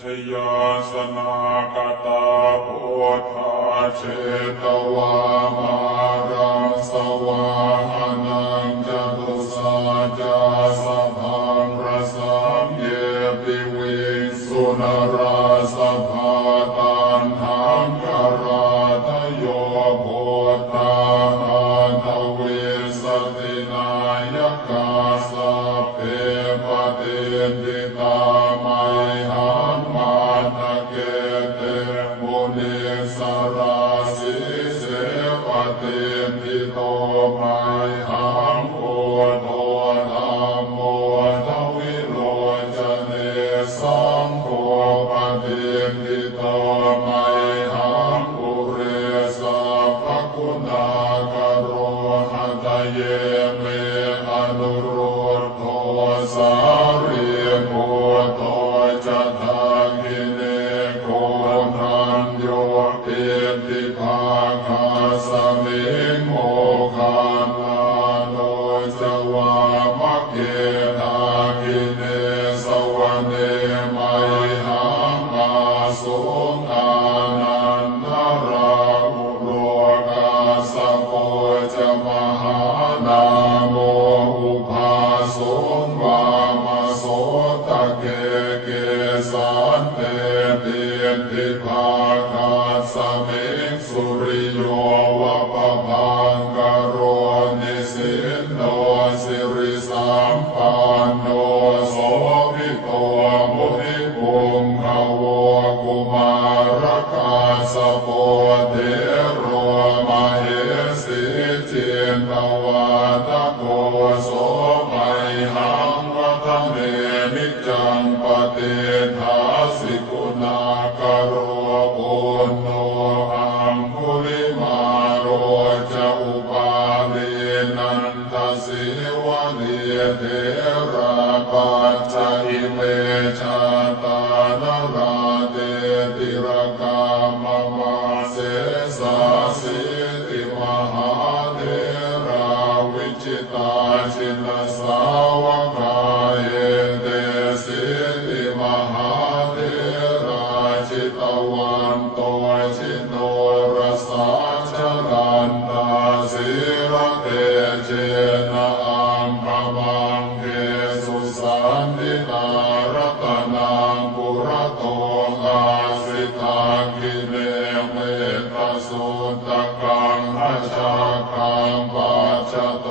ชยาสนากตาโพธาเชตวามารังสวาหานังจตุสาจาสัพพังรสัมเยปิวิสุนราสัพพะตันหังกราทโยโพธาหันทวิสตินายกาสัพเพปฏิทิตามัยหังมาตะเกเตมุนิสราสิเสปฏิทิโตมัยหังโอโทธัมโมทวิโรจเนสังโฆปฏิทิโตมัยหังอุเรสัพพคุณากโรหัตเยเมอนุโรธโทสารีโกโตจัตถาคิเนโกทันโยเกติภาคาสมิงโมคานาโนจวามะเกตาคิเนสวเนมัยหังอาสุงอานันทราอุโรกาสโกจมหานาโมอุภาสุงวามโสตะเกเกสันเตเตียนทิภาคาสมิงสุริโยวะปะพังกโรนิสินโนสิริสัมปันโนโสภิโตมุนิปุงภวกุมารกาสโปเทโรมเหสิจินตวาตโกโสมัยหังวัฒเนนิจังปฏิทาสิกุณากโรปุณโนอังคุลิมาโรจะอุปาลีนันทสิวะเนียเทระปัจจอิเมชาตานราเตติรกามมาเสสาสิติมหาเทราวิจิตาชินสาวกายเตสิติมหาเทราชิตวันโตชิโนรสาชลันตาสิระเตเจนะอังภวังเกสุสันติตารัตนังปุระโตอาสิทาคิเนเมตสุตกังอาชาคังปัจจโต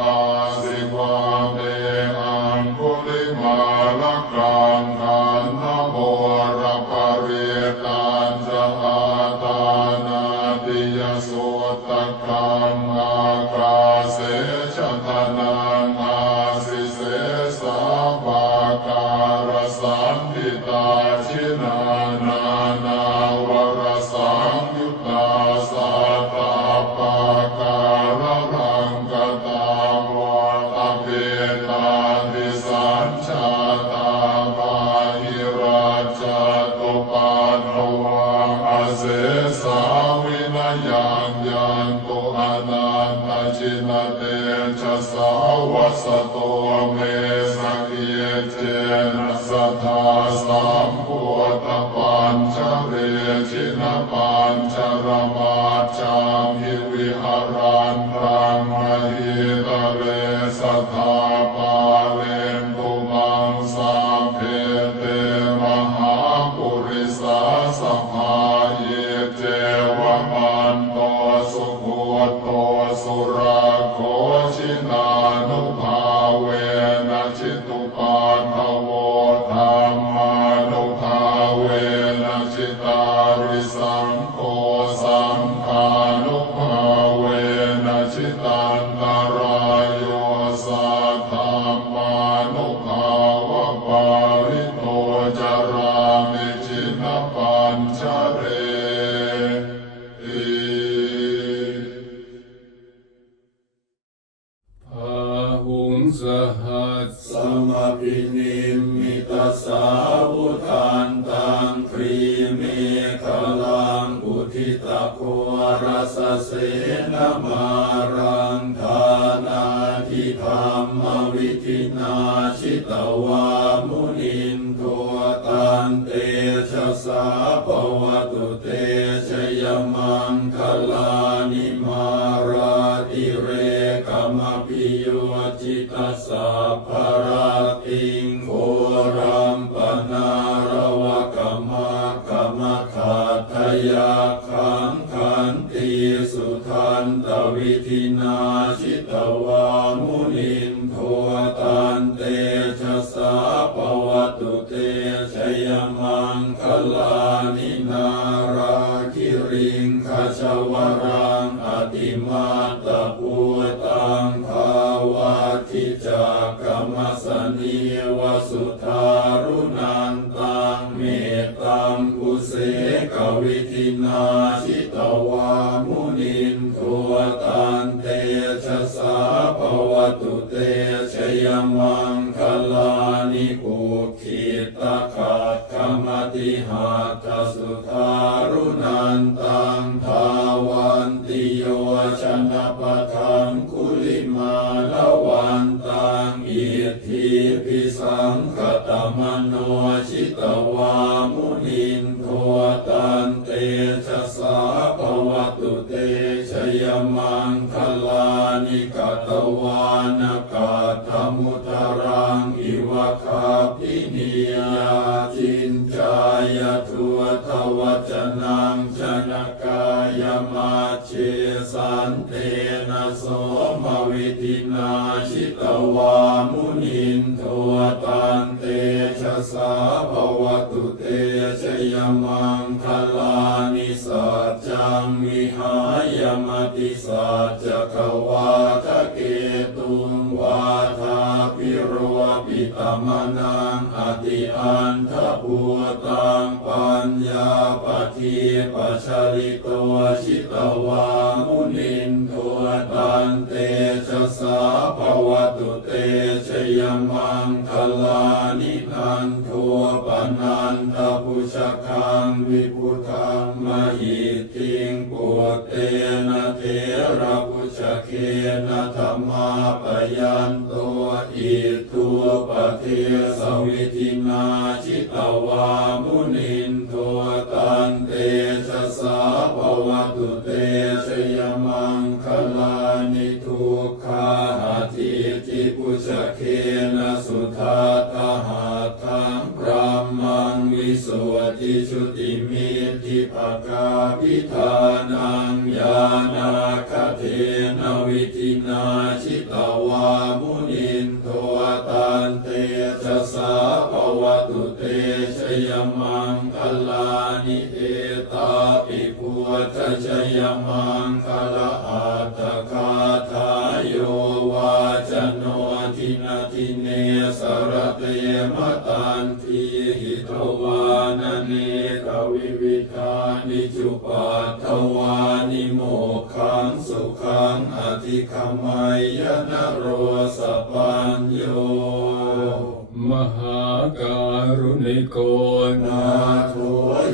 อาสิวาเมอังคุลิมาลกังขันธโมระปริตันจะอาตานาติยสุตกังอากาเสชตนังอาสิเสสาวาการสัมพิตาชินานา นาวรสังยุตตาสัตตาปาการังกตาวะเปตาติสัญชาตาบาหิราชตุปัฏฐวังอเสสาวินยังยันตุอนันตชินเตชะสาวสโตเมสักเยเจนะสัทธาสัมพุทธปัญชเรชินปัญชรมาจามิวิหารันตังมหิตเรสัทธาปาเลนตุมังสัมเพเตมหาปุริสาสภาเยเจวะมันโตสุโขโตสุราโคชินานุภาเวนะชิตุปันภโวธรรมานุภาเวนะชิตาริสังโฆสังฆานุภาเวนะชิตันตรายโยสัทธัมมานุภาวะปาริโตจารามิจินปัญชเรหุงสหัสสมภินิมมิตสาวุทันตังครีเมฆลังอุทิตะโครสเสนมารังธานาทิธรรมวิธินาชิตวามุนินโทตัน นเตชะสาภวตุเตชยมังคลานิมาราติเรกมปิโยจิตาสัพพะราติงโครัมปนารวะกมะกมะขาทยาขังขันติสุทันตวิธินาชิตวามุนินโทตันเตชะสาภวตุเตชยมังคลานินาราคิริงขชวรังอติมาตะปูตังภาวะทิจักกมสนีวสุทารุนันตังเมตตังกุเสกวิธินาชิตวามุนินโทตันเตชะสาภวตุเตชยมังคลานิปุขิตาขัดขมติหัตถสุทารุนันตังภาวันติโยชนะปะทังคุลิมาลวันตังอิทธิปิสังคตมโนชิตวามุนินโทตันเตชะสาภวตุเตชยมังคลานิกตวานกาธมุตรังอิวะคาปินิยาจินจายทุทวจนังชนกายมาเชสันเตนะโสมวิธินาชิตวามุนินโทตันเตชะสาภวตุเตชยมังคลานิสัจจังวิหายมติสัจจกวาทะเกตุงวาทาปิโรปิตมนังอติอันทภูตังปัญญาปฏิปัชริโตชิตวามุนินโทตันเตชะสาภวตุเตชยมังคลานินันโทปนันทพุชคังวิพุทังมหิติงปุเตนะเทระพุชเคนะธรรมาปยันโตอิทุปเทสวิธินาชิตวามุนินโทตันเตชะสาภวตุเตชยมังคลานิทุกขาหาทิจิปุชเคนะสุทัตถาทังพระมังวิสุทธิชุติมิทิภกาพิธานังญาณาคเทนะวิธินาชิตวามุนินโทตันเตชะสาภวตุเตชยมังคลานิเอตาปิพุทธชยมังคลาอัตถคาทายโยวาจโนทินาทิเนสรเตมตันทีหิตวานเนตวิวิธานิจุปัตถวานิโมขังสุขังอธิคมัยยนะโรสปัญโยมหาการุณิโกนาโท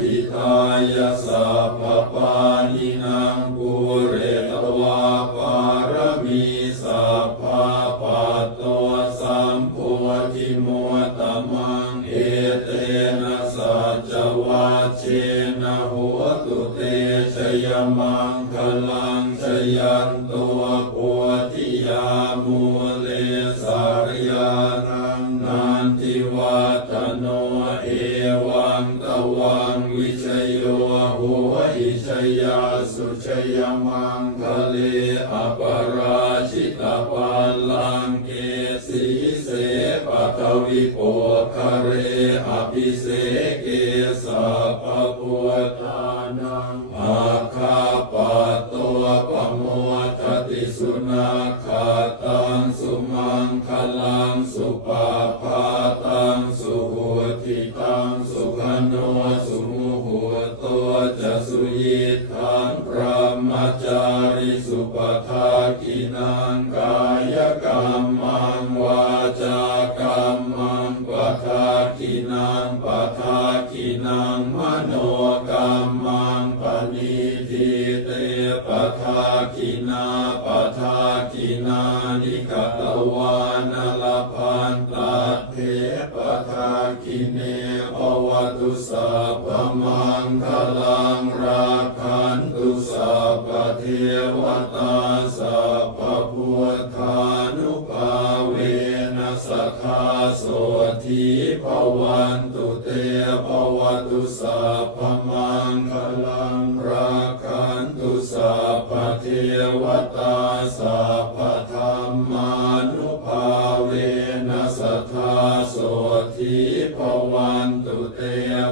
หิตายาสัพพปานินางปุเรตวาปารมีสัพพะปัตโตสัมโพธิโมตมังเอเตนะสัจจวัชเชนะโหตุเตชยมังคลังชยันตัวโพธิยามูเลสารยานังนันทิวัตโนเอวังตวังวิชโยโหอิชยาสุชยมังคะเลอปราชิตาปัลลังเกสีเสปัทวิโปคะเรอภิเสเกสัพพพุทธานังอาคาปะโตปะโมทติสุนาคาตังสุมังคลังสุปาภาตังสุโหติตังสุขโนสุมุโหตัวจะสุยิทังพระมจาริสุปทากินังกายกรรมังวาจากรรมังปทากินังปทากินังมโนกรรมังปณิทิเตปทากินาปทากินานิกตวานลพันตเทปทากิเนภวตุ คลังรักขันตุสัพพเทวตาสัพพพุทธานุภาเวนัสสคาโสทีภวันตุเตภวตุสัพพมังคลังรักขันตุสัพพเทวตาสัพพธัมมานุภาเวนัสสคาโสทีภวันตุเต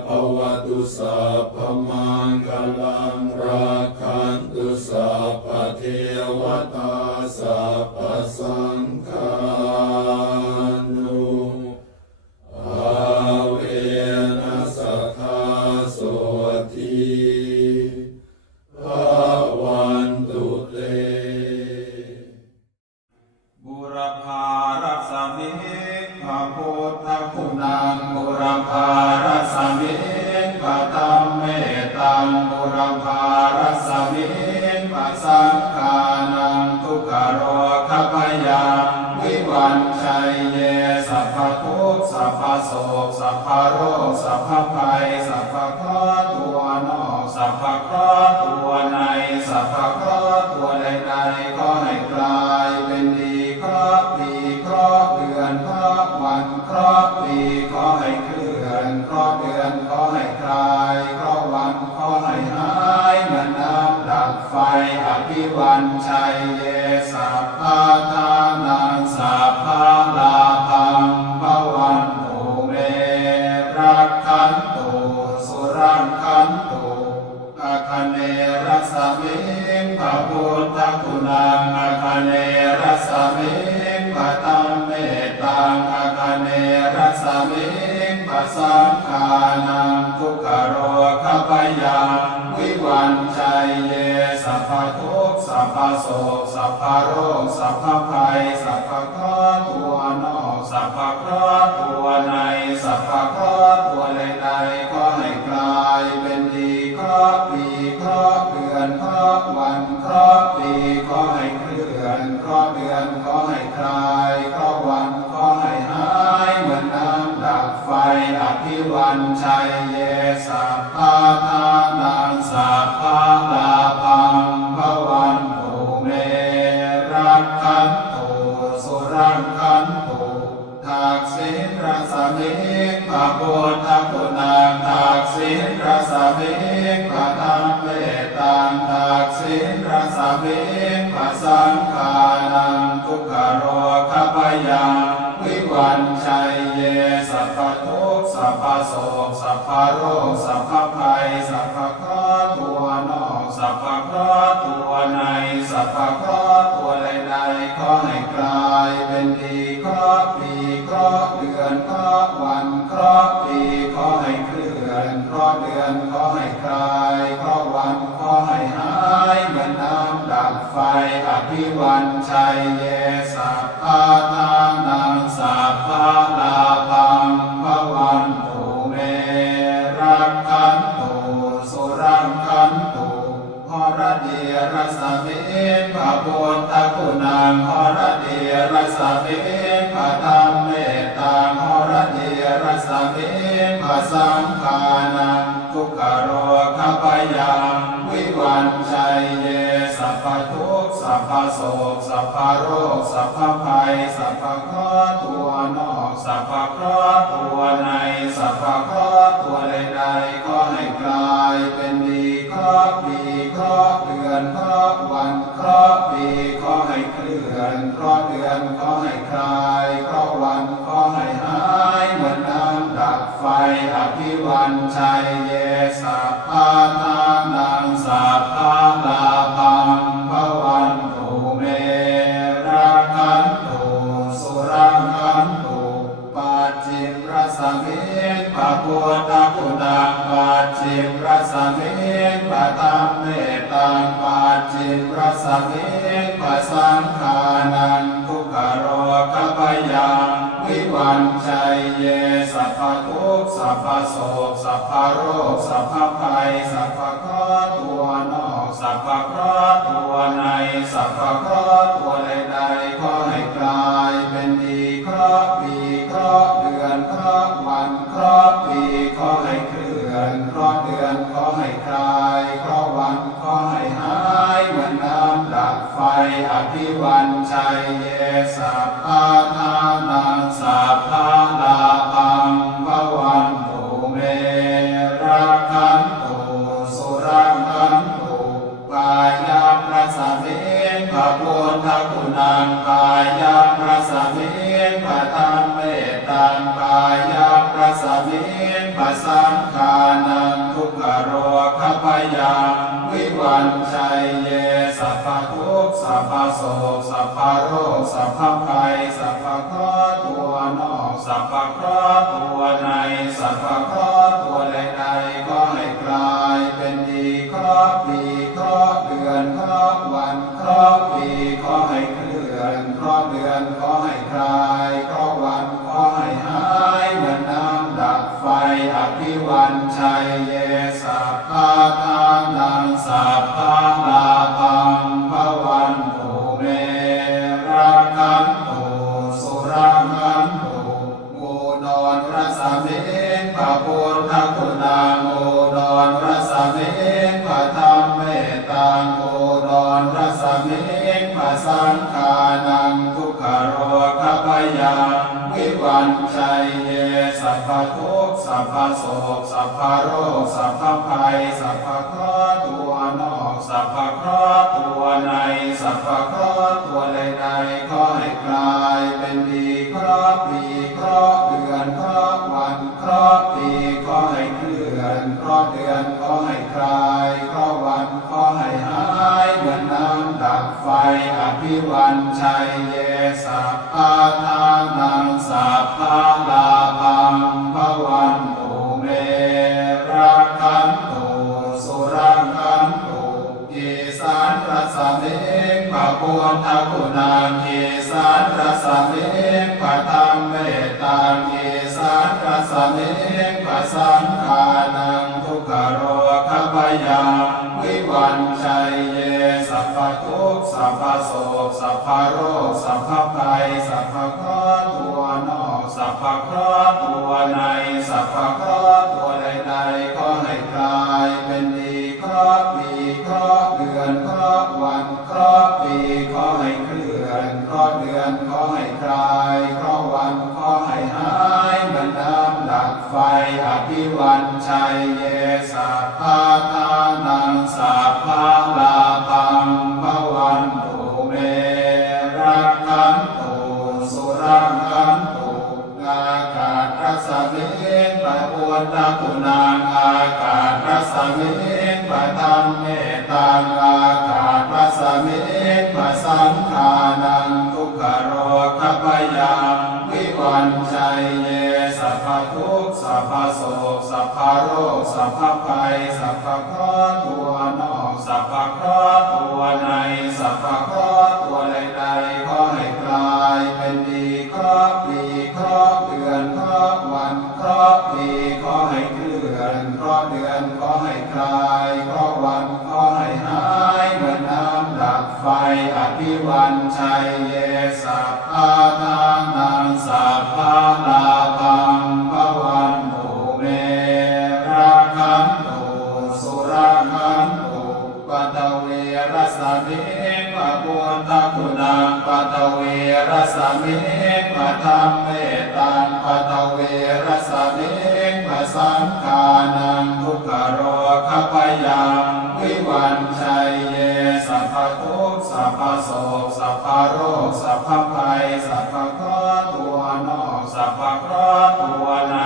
ภวตุสัพพมังคลังรักขันตุสัพพเทวตาสัพพสังฆานุภาเวนัสสคาโสทีภวันตุเตบุรพารัสมิงพระพุทธคุณังบุรพารัสมิงพระธรรมเมตังบุรพารัสมิงพระสังฆานังทุกขโรคพยังวิวันชัยเยสัพพทุกข์สัพพโศกสัพพโรคสัพพภัยสัพพเคราะห์ตัวนอกสัพพเคราะห์ตัวในสัพพเคราะห์ตัวใดๆก็ให้กลายเป็นดีเคราะห์ปีเคราะห์เดือนเคราะห์วันเคราะห์ปีขอให้เคลื่อนเคราะห์เดือนขอให้คลายเคราะห์วันขอให้หายเหมือนน้ำดับไฟอภิวันชัยเยสัพพะทานังสัพพะลาภังภวันตุเมรักขันตุสุรังขันตุอาคเนรัสมิงพระพุทธคุณังอาคเนรัสมิงพระธรรมเมตังอาคเนรัสมิงพระสังฆานังทุกขโรคพยังวิวันชัยเยสัพพทุกข์สัพพโศกสัพพโรคสัพพภัยสัพพเคราะห์ตัวนอกสัพพเคราะห์ตัวในสัพพเคราะห์ตัวใดๆก็ให้กลายเป็นดีเคราะห์ปีเคราะห์เดือนเคราะห์วันเคราะห์ปีขอให้เคลื่อนเคราะห์เดือนขอให้คลายเคราะห์วันขอให้หายเหมือนน้ำดับไฟอภิวันชัยเยสัพพะทานังสัพพะลาภังภวันตุเมรักขันตุสุรังขันตุทักษิณรสมิงพระพุทธคุณังทักษิณรสมิงพระธรรมเมตังทักษิณรสมิงพระสังฆานังทุกขโรคพยังวิวันชัยเยสัพพทุกข์สัพพโศกสัพพโรคสัพพภัยสัพพเคราะห์ตัวนอกสัพพเคราะห์ตัวในสัพพเคราะห์ตัวใดๆขอให้กลายเป็นดีเคราะห์ปีเคราะห์เดือนเคราะห์วันเคราะห์ปีขอให้เคลื่อนเคราะห์เดือนขอให้คลายเคราะห์วันขอให้หายเหมือนน้ำดับไฟอภิวันชัยเยสัพพะทานังสัพพะลาภังภวันตุเมรักขันตุสุรังขันตุหรเดียรสมิงพระพุทธคุณังหรเดียรสมิงพระธรรมเมตังหรเดียรสมิงพระสังฆานังทุกขโรคพยังวิวันชัยเยสัพพทุกข์สัพพโศกสัพพโรคสัพพภัยสัพพเคราะห์ตัวนอกสัพพเคราะห์ตัวในสัพพเคราะห์ตัวใดๆก็ให้กลายเป็นดีเคราะห์ปีเคราะห์เดือนเคราะห์วันเคราะห์ปีขอให้เคลื่อนเคราะห์เดือนขอให้คลายเคราะห์วันขอให้หายเหมือนน้ำดับไฟอภิวันชัยเยสัพพะทานังสัพพะลาภังภวันตุเมรักขันตุสุรังขันตุปัจฉิมรสมิงพระพุทธคุณังปัจฉิมรสมิงพระธรรมเมตังปัจฉิมรสมิงพระสังฆานังทุกขโรคพยังวิวันชัยเยสัพพทุกข์สัพพโศกสัพพโรคสัพพภัยสัพพเคราะห์ตัวนอกสัพพเคราะห์ตัวในสัพพเคราะห์ตัวใดๆขอให้กลายเป็นดีเคราะห์ปีเคราะห์เดือนเคราะห์วันเคราะห์ปีขอให้เคลื่อนเคราะห์เดือนขอ ทานังสัพพะลาภังภวันตุเมรักขันตุสุรักขันตุกายพระสมิงพระพุทธคุณังกายพระสมิงพระธรรมเมตตังกายพระสมิงพระสังฆานังทุกขโรคพยังวิวันชัยเยสัพพทุกข์สัพพโสกสัพพโรคสัพพภัยสัพพเคราะห์ตัวนอกสัพพเคราะห์ตัวในสัพพเคราะห์ตัวใดๆก็ให้กลายเป็นดีเคราะห์ปีเคราะห์เดือนเคราะห์วันเคราะห์ปีก็ให้เคลื่อนเคราะห์เดือนก็ให้คลายเคราะห์วันก็ให้หายเหมือนน้ำดับไฟอภิวันชัยเยสัพพะทานังสัพพะลาภังภวันตุเมรักขันตุสุรักขันตุอุดรพระสมิงพระพุทธคุณังอุดรพระสมิงพระธรรมเมตตังอุดรพระสมิงพระสังฆานังทุกขโรคพยังวิวันชัยเยสัพพทุกข์สัพพโสกสัพพโรคสัพพภัยสัพพเคราะห์ตัวนอกสัพพเคราะห์ตัวในสัพพเคราะห์ตัวใดๆก็ให้กลายเป็นดีเคราะห์ปีเคราะห์เดือนเคราะห์วันเคราะห์ปีก็ให้เคลื่อนเคราะห์เดือนก็ให้คลายเคราะห์วันก็ให้หายเหมือนน้ำดับไฟอภิวันชัยเยสัพพะทานังสัพพะลาภังภวันตุเมรักขันตุสุรักขันตุอีสานพระสมิงพระพุทธคุณังอีสานพระสมิงพระธรรมเมตตังอีสานพระสมิงพระสังฆานังทุกขโรคพยังวิวันชัยเยสัพพทุกข์สัพพโสกสัพพโรคสัพพภัยสัพพเคราะห์ตัวนอกสัพพเคราะห์ตัวในสัพพเคราะห์ตัวใดๆก็ให้กลายเป็นดีเคราะห์ปีเคราะห์เดือนเคราะห์วันเคราะห์ปีก็ให้เคลื่อนเคราะห์เดือนก็ให้คลายเคราะห์วันก็ให้หายเหมือนน้ำดับไฟอภิวันชัยเยสัพพะทานังสัพพะลาภังภวันตุเมรักขันตุสุรักขันตุอากาศพระสมิงพระพุทธคุณังอากาศพระสมิงพระธรรมเมตตังอากาศพระสมิงพระสังฆานังทุกขโรคพยังวิวันชัยเยสัพพทุกข์สัพพโสกสัพพโรคสัพพภัยสัพพเคราะห์ตัวนอกสัพพเคราะห์ตัวในสัพพเคราะห์ตัวใดๆก็ให้กลายเป็นดีเคราะห์ปีเคราะห์เดือนเคราะห์วันเคราะห์ปีก็ให้เคลื่อนเคราะห์เดือนก็ให้คลายเคราะห์วันก็ให้หายเหมือนน้ำดับไฟอภิวันชัยเยสัพพะทานังสัพพะลาภังภวันตุเมรักขันตุสุรักขันตุปัตเวรสมิงพระพุทธคุณังปัตเวรสมิงพระธรรมเมตตังปัตเวรสมิงพระสังฆานังทุกขโรคพยังวิวันชัยเยสัพพทุกข์สัพพโสกสัพพโรคสัพพภัยสัพพเคราะห์ตัวนอกสัพพเคราะห์ตัวใน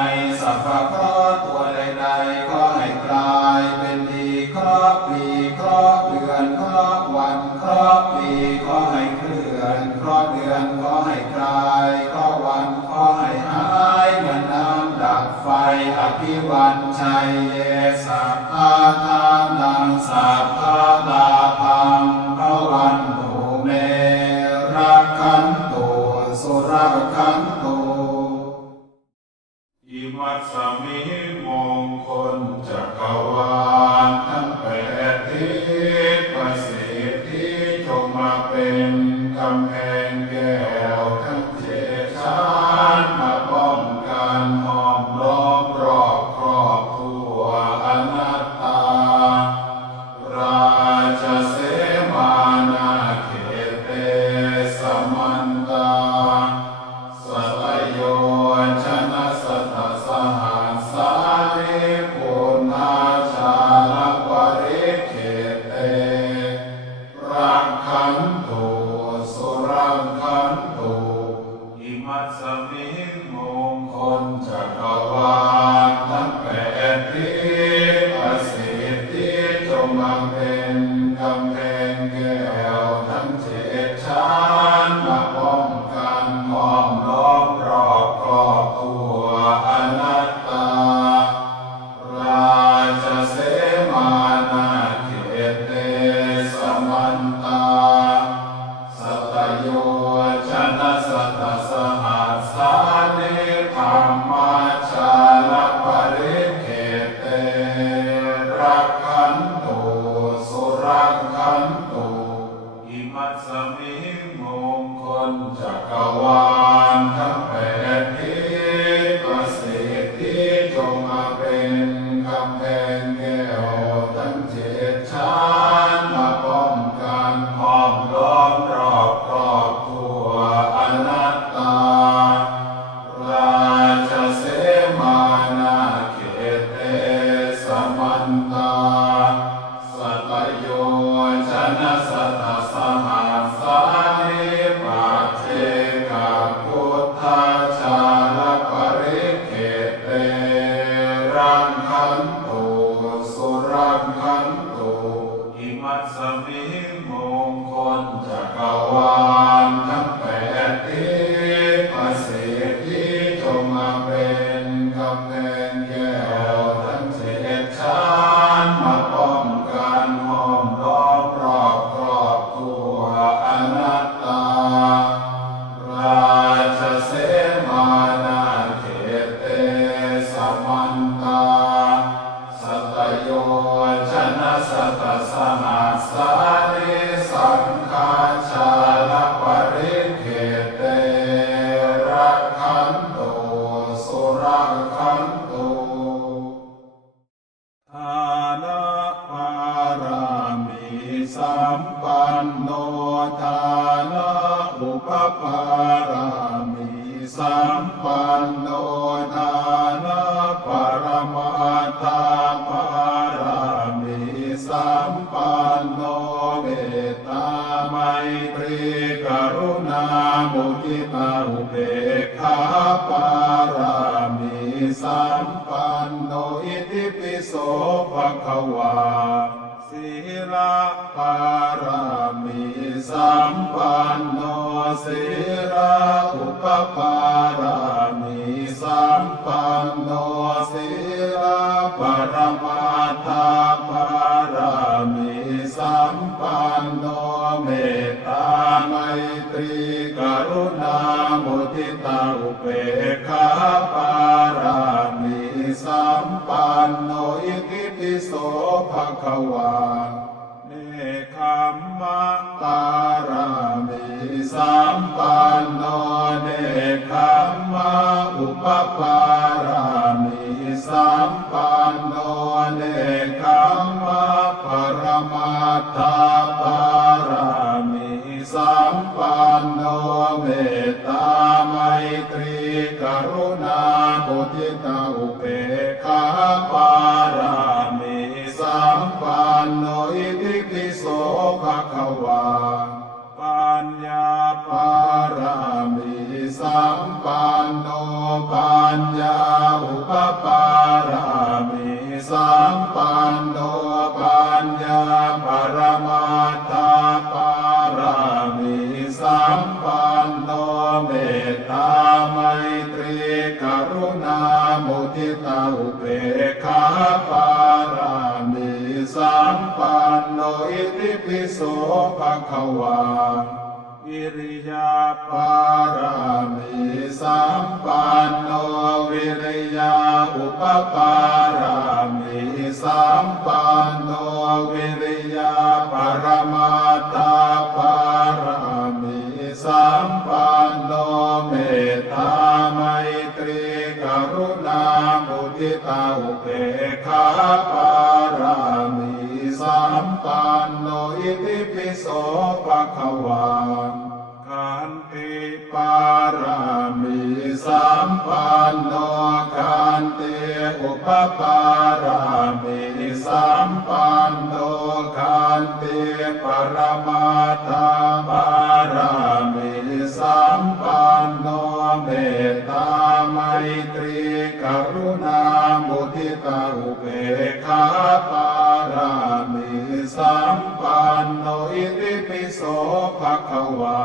สัพพเคราะห์ตัวใดๆก็ให้กลายเป็นดีเคราะห์ปีเคราะห์เดือนเคราะห์วันเคราะห์ปีก็ให้เคลื่อนเคราะห์เดือนก็ให้คลายเคราะห์วันก็ให้หายเหมือนน้ำดับไฟอภิวันชัยเยสัพพะทานังสัพพะลาภังภวันตุเมรักขันตุสุรักขันตุ อิมัสสมิมงคลจักรวาลทั้งแปดทิศประสิทธิจงมาเป็นกำแพงแก้วทั้งเจ็ดชั้นมาป้องกันห้อมล้อมรอบครอบทั่วอนัตตาราชเสมานาเขเตสมันตา มัสสมิงมงคลจักรวาลทั้งแปดทิศประสิทธิจงมาเป็นกำแพงแก้วทั้งเจ็ดชั้นมาป้องกันห้อมล้อมรอบครอบตัวอนัตตาราชเสมานาเขตเตสมันตาสัตโยชนะสัตตสหัสสานิธรรมาชาลปริเขตเตรักขันตุสุรักขันตุอิมัสสมิงมงคลจักรวาลทั้งแปดทิศประสิทธิจงมาเป็นกำแพงแก้วทั้งเจ็ดชั้นมาป้องกันห้อมล้อมรอบครอบตัวอนัตตาราชเสมานาเขตเตสมันตาสัตโยชนะสัตตสหัสสานิปัจเจกพุทธาชาลปริเขตเตรังคันตุสุรังคันตุอิมัสสมิงมงคลจักรวาลทั้งแปดทิศประสิทธิจงมาเป็นกำแพงแก้วทั้งเจ็ดชั้นมาป้องกันห้อมล้อมรอบครอบตัวอนัตตาราชเสมานาเขตเตสมันตาสัตโยชนะสัตตสหัสสานิสังฆาชาลปริเขตเตรักขันตุสุรักขันตุทานะปารามิสัมปันโนทานะอุปปารามิสัมปันโนทานะปรมาทาปารามิสัมปันโนเมตตาไมตรีกรุณามุทิตาอุเบกขาปารามิสัมปันโนอิติปิโสภควาศีลปารามิสัมปันโนศีลอุปปารามิสัมปันโนศีลปรมาทาปารามิสัมปันโนเมตตาไมตรีกรุณามุทิตาอุเบกขาปารามิสัมปันโนอิติปิโสภควาเนคขมมะปารามิสัมปันโนเนคขมมะอุปปารามิสัมปันโนเนคขมมะปรมาทาปารามิสัมปันโนเมตตาไมตรีกรุณามุทิตาอุเบกขาปารามิสัมปันโนอิติปิโสภควาปัญญาปารามิสัมปันโนปัญญาอุปปารามิสัมปันโนปัญญาปรมาทาปารามิสัมปันโนเมตตาไมตรีกรุณามุทิตาอุเบกขาปารามิสัมปันโนอิติปิโสภควาวิริยาปารามิสัมปันโนวิริยาอุปปารามิสัมปันโนวิริยาปรมาทาปารามิสัมปันโนเมตตาไมตรีกรุณามุทิตาอุเบกขาปารามิสัมปันโนอิติปิโสภควาขันติปารามิสัมปันโนขันติอุปปารามิสัมปันโนขันติปรมาทาปารามิสัมปันโนเ ตรีกรุณามุทิตาอุเบกขาปารามิสัมปันโนอิติปิโสภควา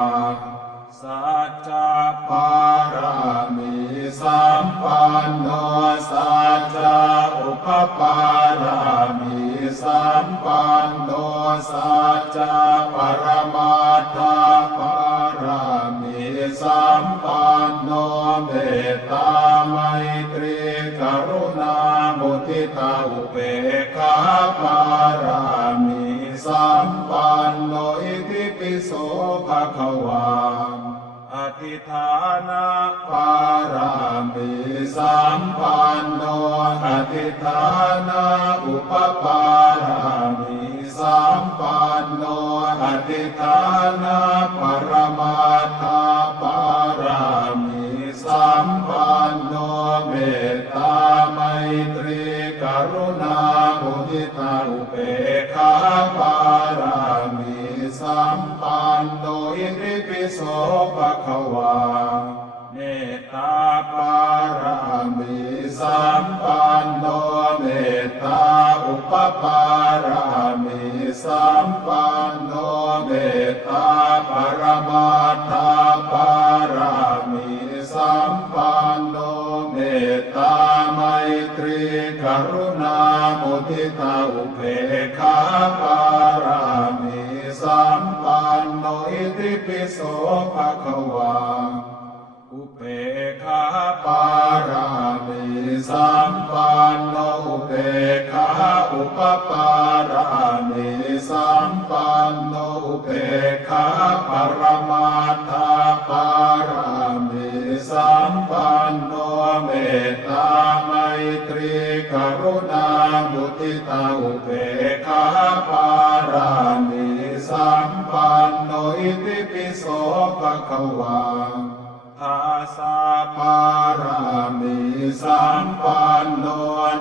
สัจจะปารามิสัมปันโนสัจจะอุปปารามิสัมปันโนสัจจะปรมัตถปารามิสัมปันโนเมตตาไมตรีกรุณามุทิตาอุเบกขาปารามิสัมปันโนอิติปิโสภควาอธิฐานะปารามิสัมปันโนอธิฐานะอุปปารามิสัมปันโนอธิฐานะปรมัตถปารามิสัมปันโนเมตตาไมตรีกรุณามุทิตาอุเบกขาปารามิสัมปันโนอิติปิโสภควาเมตตาปารามิสัมปันโนเมตตาอุปปารามิสัมปันโนเมตตาปรมัตถปารามิสัมปันโนเมตตาไมตรีกรุณามุทิตาอุเบกขาปารามิสัมปันโนอิติปิโสภควาอุเบกขาปารามิสัมปันโนอุเบกขาอุปปารามิสัมปันโนอุเบกขาปรมัตถปารามิสัมปันโนเมตตาไมตรีกรุณามุทิตาอุเบกขาปารามิสัมปันโนอิติปิโสภควาทาสาปารามิสัมปันโน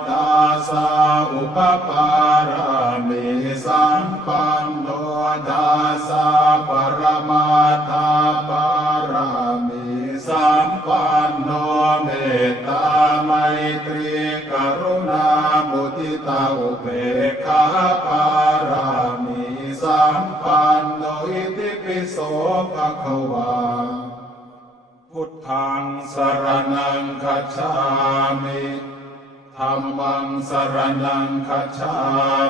ทาสาอุปปารามิสัมปันโนทาสาปรมัตถปารามิสัมปันโนเมตตาไมตรีกรุณามุทิตาอุเบกขาปารามิสัมปันโนอิติปิโสภควาพุทธังสรณังคัจฉามิธัมมังสรณังคัจฉา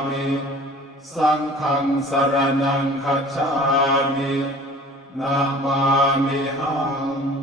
มิสังฆังสรณังคัจฉามินามามิหัง